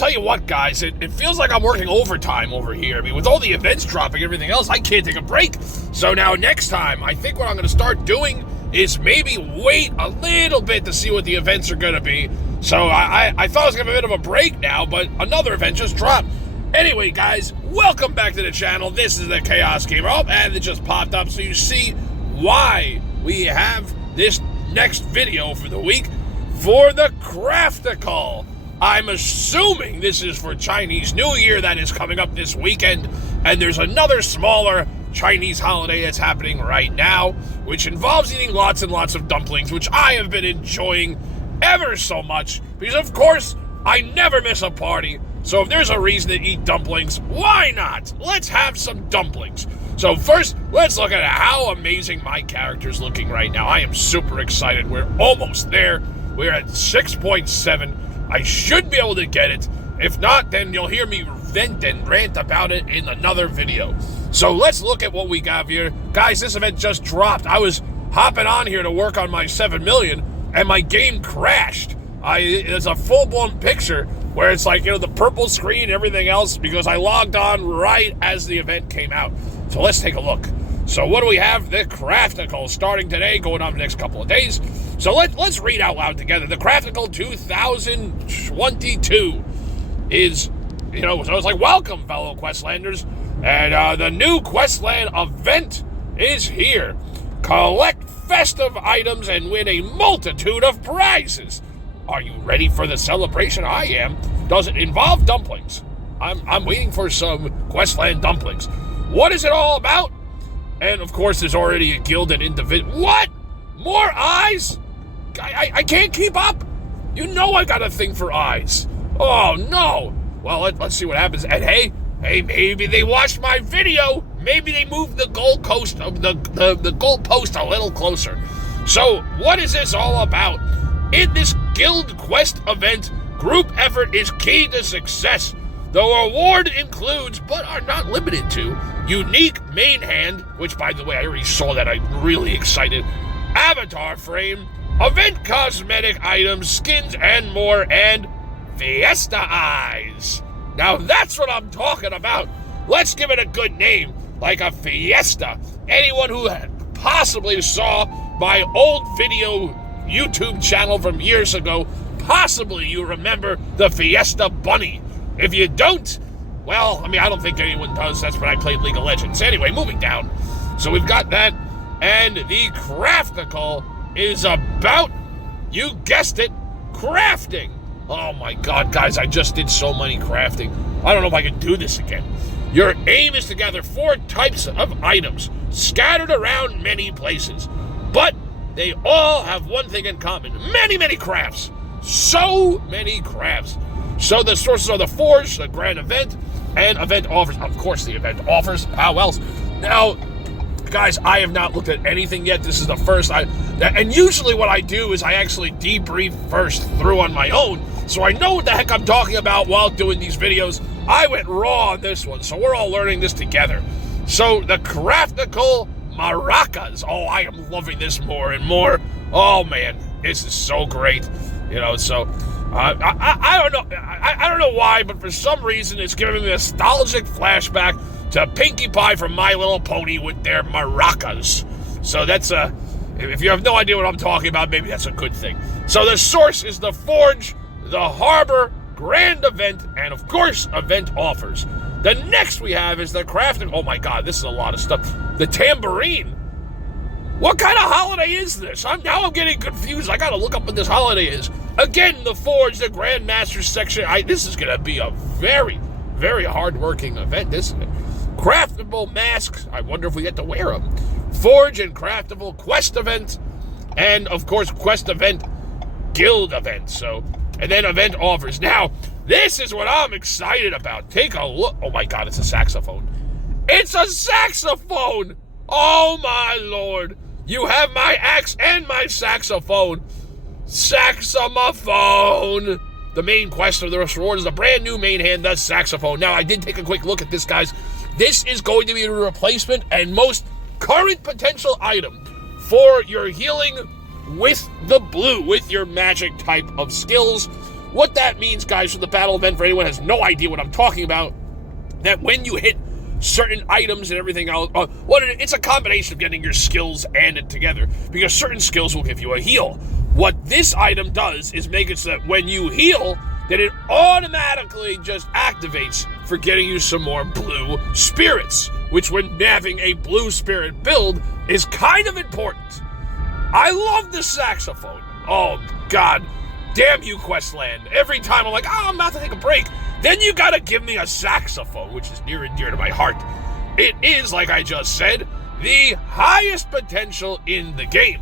tell you what, guys, it feels like I'm working overtime over here. I mean, with all the events dropping and everything else, I can't take a break. So now next time, I think what I'm going to start doing is maybe wait a little bit to see what the events are going to be. So I thought I was going to have a bit of a break now, but another event just dropped. Anyway, guys, welcome back to the channel. This is the Chaos Gamer. Oh, and it just popped up, so you see why we have this next video for the week for the Craftical. I'm assuming this is for Chinese New Year that is coming up this weekend, and there's another smaller Chinese holiday that's happening right now, which involves eating lots and lots of dumplings, which I have been enjoying ever so much, because of course, I never miss a party. So if there's a reason to eat dumplings, why not? Let's have some dumplings. So first, let's look at how amazing my character's looking right now. I am super excited. We're almost there. We're at 6.7. I should be able to get it. If not, then you'll hear me vent and rant about it in another video. So let's look at what we got here. Guys, this event just dropped. I was hopping on here to work on my 7 million, and my game crashed. It's a full-blown picture where it's like, the purple screen and everything else, because I logged on right as the event came out. So let's take a look. So what do we have? The Craftical starting today, going on the next couple of days. So let's read out loud together. The Craftical 2022 is, so it's like, welcome, fellow Questlanders. And the new Questland event is here. Collect festive items and win a multitude of prizes. Are you ready for the celebration? I am. Does it involve dumplings? I'm waiting for some Questland dumplings. What is it all about? And of course, there's already a guild and individual. What? More eyes? I can't keep up. You know I got a thing for eyes. Oh no. Well, let's see what happens. And hey, maybe they watched my video. Maybe they moved the goalpost a little closer. So what is this all about? In this Guild Quest event, group effort is key to success. The reward includes, but are not limited to, unique main hand, which by the way, I already saw that, I'm really excited, avatar frame, event cosmetic items, skins, and more, and Fiesta Eyes. Now that's what I'm talking about. Let's give it a good name, like a fiesta. Anyone who possibly saw my old video YouTube channel from years ago, possibly you remember the Fiesta Bunny. If you don't, well, I don't think anyone does. That's when I played League of Legends. Anyway, moving down. So we've got that, and the Craftical is about, you guessed it, crafting. Oh my God, guys, I just did so many crafting. I don't know if I can do this again. Your aim is to gather 4 types of items scattered around many places, but they all have one thing in common. Many, many crafts. So many crafts. So the sources are the Forge, the Grand Event, and Event Offers. Of course, the Event Offers. How else? Now, guys, I have not looked at anything yet. This is the first. And usually what I do is I actually debrief first through on my own, so I know what the heck I'm talking about while doing these videos. I went raw on this one, so we're all learning this together. So the Craftical maracas. Oh, I am loving this more and more. Oh man, this is so great. So I don't know. I don't know why, but for some reason it's giving me a nostalgic flashback to Pinkie Pie from My Little Pony with their maracas. So that's if you have no idea what I'm talking about, maybe that's a good thing. So the source is the Forge, the Harbor, Grand Event, and of course, Event Offers. The next we have is the Crafting. Oh my God, this is a lot of stuff. The Tambourine. What kind of holiday is this? I'm getting confused. I gotta look up what this holiday is. Again, the Forge, the Grandmaster section. This is gonna be a very, very hard-working event, isn't it? Craftable masks. I wonder if we get to wear them. Forge and Craftable Quest event, and of course, Quest event, Guild event. So, and then Event Offers. Now, this is what I'm excited about. Take a look. Oh my God, it's a saxophone. It's a saxophone! Oh my Lord. You have my axe and my saxophone. Saxophone. The main quest of the reward is the brand new main hand, the saxophone. Now, I did take a quick look at this, guys. This is going to be a replacement and most current potential item for your healing with the blue, with your magic type of skills. What that means, guys, for the battle event, for anyone who has no idea what I'm talking about, that when you hit certain items and everything else, it's a combination of getting your skills and it together, because certain skills will give you a heal. What this item does is make it so that when you heal, then it automatically just activates for getting you some more blue spirits, which when having a blue spirit build is kind of important. I love the saxophone. Oh, God. Damn you, Questland. Every time I'm like, I'm about to take a break. Then you gotta give me a saxophone, which is near and dear to my heart. It is, like I just said, the highest potential in the game.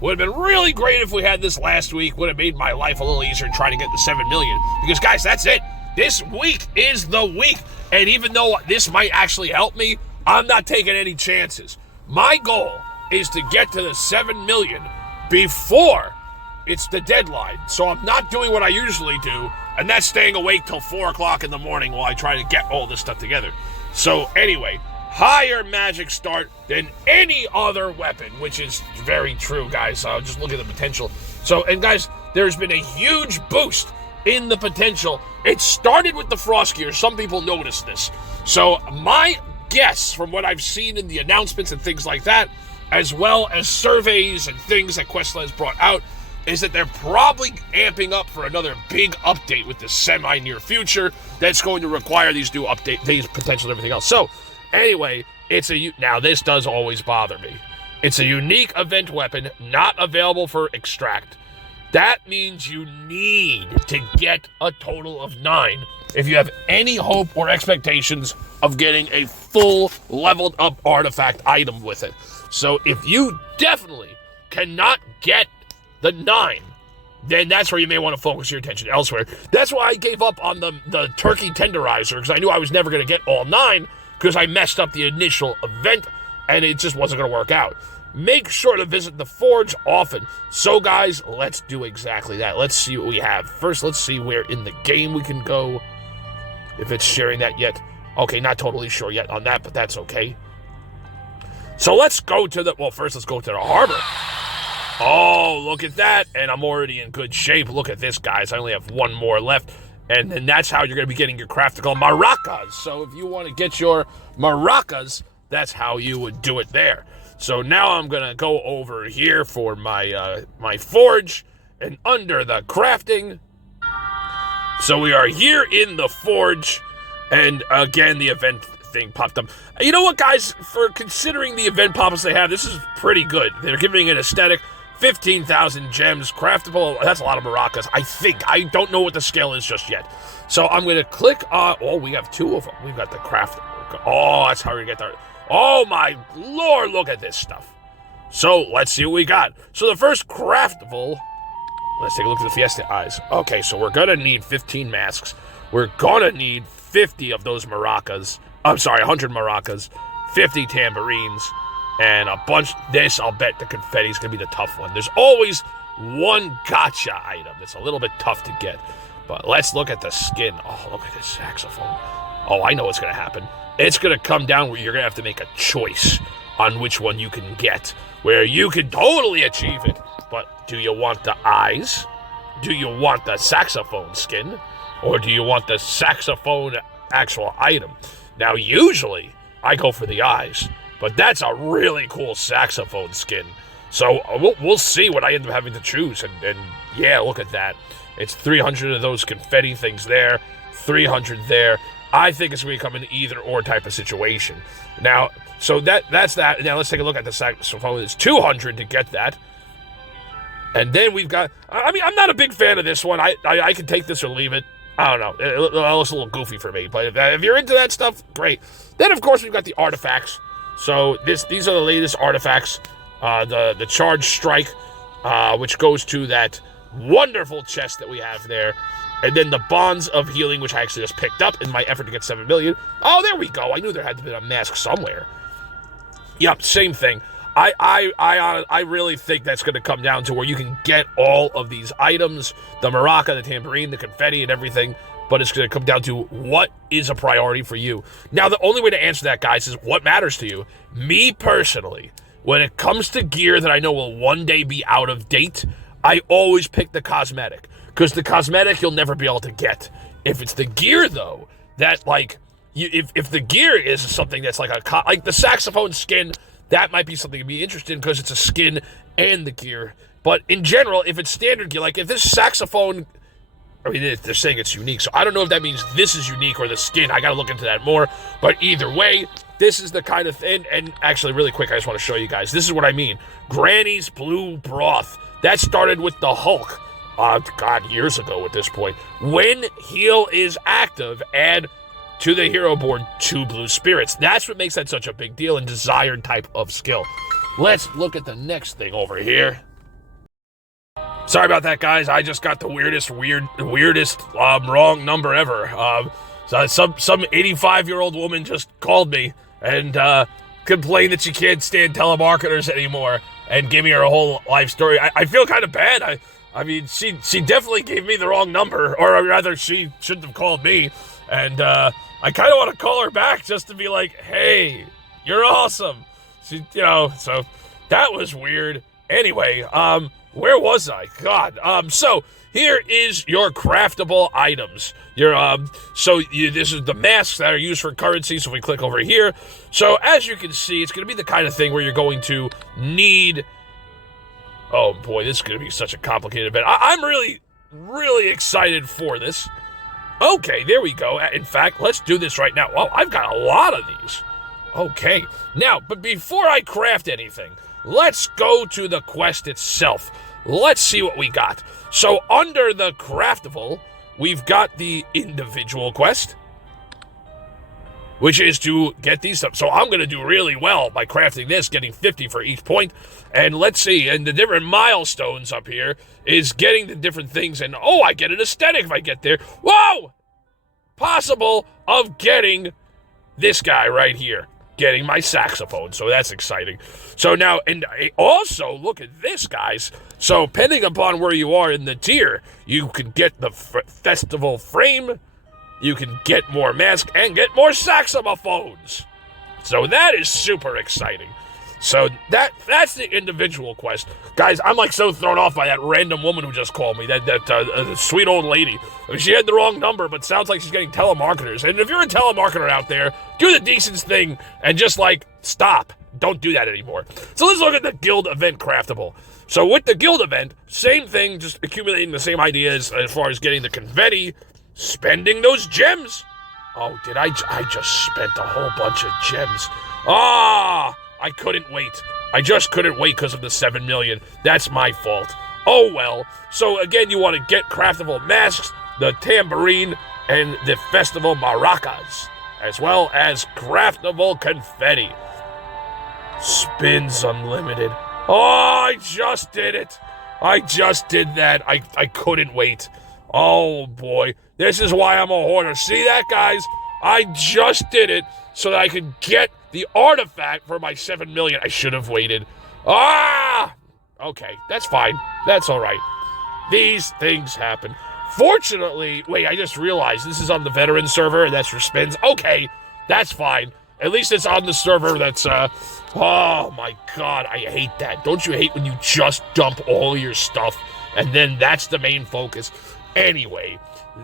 Would have been really great if we had this last week. Would have made my life a little easier trying to get the 7 million. Because, guys, that's it. This week is the week. And even though this might actually help me, I'm not taking any chances. My goal is to get to the 7 million before it's the deadline. So I'm not doing what I usually do, and that's staying awake till 4 o'clock in the morning while I try to get all this stuff together. So anyway, higher magic start than any other weapon, which is very true, guys. Just look at the potential. So, and guys, there's been a huge boost in the potential. It started with the frost gear. Some people noticed this. So my guess from what I've seen in the announcements and things like that, as well as surveys and things that Questland's brought out, is that they're probably amping up for another big update with the semi-near future that's going to require these new update, these potential and everything else. So, anyway, now this does always bother me. It's a unique event weapon, not available for extract. That means you need to get a total of 9 if you have any hope or expectations of getting a full leveled up artifact item with it. So if you definitely cannot get the 9, then that's where you may want to focus your attention elsewhere. That's why I gave up on the turkey tenderizer, because I knew I was never going to get all 9, because I messed up the initial event, and it just wasn't going to work out. Make sure to visit the Forge often. So, guys, let's do exactly that. Let's see what we have. First, let's see where in the game we can go, if it's sharing that yet. Okay, not totally sure yet on that, but that's okay. So let's go to first let's go to the harbor. Oh, look at that, and I'm already in good shape. Look at this, guys. I only have 1 more left, and then that's how you're going to be getting your Craftical maracas. So if you want to get your maracas, that's how you would do it there. So now I'm going to go over here for my my forge, and under the crafting. So we are here in the forge, and again, the event thing popped up. You know what, guys? For considering the event pop-ups they have, this is pretty good. They're giving it aesthetic. 15,000 gems, craftable. That's a lot of maracas, I think. I don't know what the scale is just yet. So I'm going to click on... Oh, we have 2 of them. We've got the craft... Oh, that's how we get there. Oh, my Lord, look at this stuff. So let's see what we got. So the first craftable... Let's take a look at the Fiesta Eyes. Okay, so we're going to need 15 masks. We're going to need 50 of those maracas. I'm sorry, 100 maracas, 50 tambourines, and a bunch. This, I'll bet the confetti is going to be the tough one. There's always one gotcha item that's a little bit tough to get. But let's look at the skin. Oh, look at this saxophone. Oh, I know what's going to happen. It's going to come down where you're going to have to make a choice on which one you can get, where you can totally achieve it. But do you want the eyes? Do you want the saxophone skin? Or do you want the saxophone actual item? Now, usually, I go for the eyes, but that's a really cool saxophone skin. So, we'll see what I end up having to choose, and yeah, look at that. It's 300 of those confetti things there, 300 there. I think it's going to come in either or type of situation. Now, so that's that. Now, let's take a look at the saxophone. It's 200 to get that. And then we've got, I mean, I'm not a big fan of this one. I can take this or leave it. I don't know. It looks a little goofy for me. But if you're into that stuff, great. Then, of course, we've got the artifacts. So these are the latest artifacts. The Charge Strike, which goes to that wonderful chest that we have there. And then the Bonds of Healing, which I actually just picked up in my effort to get 7 million. Oh, there we go. I knew there had to be a mask somewhere. Yep, same thing. I really think that's going to come down to where you can get all of these items, the maraca, the tambourine, the confetti, and everything, but it's going to come down to what is a priority for you. Now, the only way to answer that, guys, is what matters to you. Me personally, when it comes to gear that I know will one day be out of date, I always pick the cosmetic. because the cosmetic you'll never be able to get. If it's the gear, though, that, like, if the gear is something that's like like the saxophone skin, that might be something to be interested in because it's a skin and the gear. But in general, if it's standard gear, like if this saxophone, I mean, they're saying it's unique, so I don't know if that means this is unique or the skin. I got to look into that more. But either way, this is the kind of thing. And actually, really quick, I just want to show you guys. This is what I mean. Granny's Blue Broth. That started with the Hulk. God, years ago at this point. When heal is active, add to the hero board 2 blue spirits. That's what makes that such a big deal and desired type of skill. Let's look at the next thing over here. Sorry about that, guys. I just got the weirdest wrong number ever. So some 85-year-old woman just called me and complained that she can't stand telemarketers anymore and give me her whole life story. I feel kind of bad. I mean, she definitely gave me the wrong number, or rather, she shouldn't have called me. And I kind of want to call her back just to be like, hey, you're awesome. So that was weird. Anyway, where was I? God. So here is your craftable items. This is the masks that are used for currency. So if we click over here. So as you can see, it's going to be the kind of thing where you're going to need. Oh boy, this is going to be such a complicated event. I'm really, really excited for this. Okay, there we go. In fact, let's do this right now. Well, I've got a lot of these. Okay. Now, but before I craft anything, let's go to the quest itself. Let's see what we got. So under the craftable, we've got the individual quest, which is to get these stuff. So I'm going to do really well by crafting this, getting 50 for each point. And let's see, and the different milestones up here is getting the different things. And, I get an aesthetic if I get there. Whoa! Possible of getting this guy right here, getting my saxophone. So that's exciting. So now, and also, look at this, guys. So depending upon where you are in the tier, you can get the festival frame, you can get more masks, and get more saxophones. So that is super exciting. So that's the individual quest. Guys, I'm like so thrown off by that random woman who just called me, that sweet old lady. I mean, she had the wrong number, but sounds like she's getting telemarketers. And if you're a telemarketer out there, do the decent thing and just stop. Don't do that anymore. So let's look at the guild event craftable. So with the guild event, same thing, just accumulating the same ideas as far as getting the confetti, spending those gems. Oh, did I just spent a whole bunch of gems. I couldn't wait. I just couldn't wait because of the 7 million. That's my fault. Oh well. So again, you want to get craftable masks, the tambourine, and the festival maracas, as well as craftable confetti. Spins unlimited. Oh, I just did it. I just did that. I couldn't wait. Oh boy. This is why I'm a hoarder. See that, guys? I just did it so that I could get the artifact for my 7 million. I should have waited. Okay, that's fine. That's all right. These things happen. Fortunately, wait, I just realized this is on the veteran server, and that's for spins. Okay, that's fine. At least it's on the server that's, oh my God, I hate that. Don't you hate when you just dump all your stuff, and then that's the main focus? Anyway,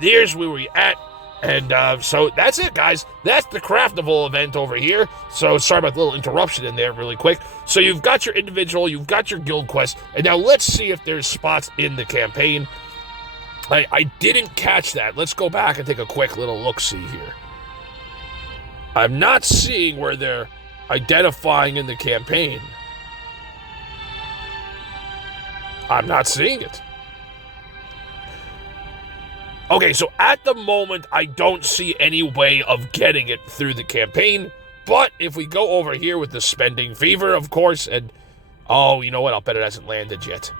there's where we're at. And so that's it, guys. That's the craftable event over here. So sorry about the little interruption in there really quick. So you've got your individual, you've got your guild quest, and now let's see if there's spots in the campaign. I didn't catch that. Let's go back and take a quick little look-see here. I'm not seeing where they're identifying in the campaign. I'm not seeing it. Okay, so at the moment, I don't see any way of getting it through the campaign. But if we go over here with the spending fever, of course, and you know what? I'll bet it hasn't landed yet.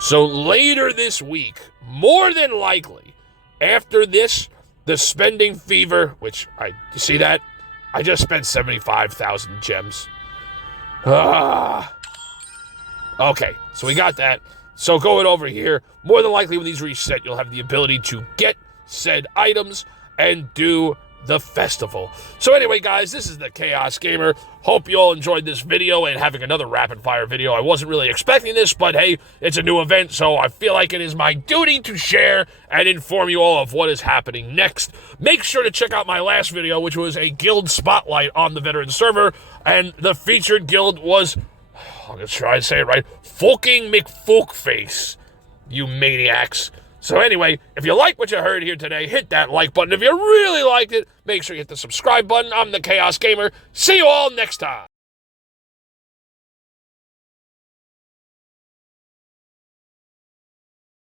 So later this week, more than likely, after this, the spending fever, which you see that? I just spent 75,000 gems. Okay, so we got that. So going over here, more than likely when these reset, you'll have the ability to get said items and do the festival. So anyway, guys, this is the Chaos Gamer. Hope you all enjoyed this video and having another rapid fire video. I wasn't really expecting this, but hey, it's a new event, so I feel like it is my duty to share and inform you all of what is happening next. Make sure to check out my last video, which was a guild spotlight on the veteran server, and the featured guild was, I'm going to try and say it right, Fucking McFolkface, you maniacs. So anyway, if you like what you heard here today, hit that like button. If you really liked it, make sure you hit the subscribe button. I'm the Chaos Gamer. See you all next time.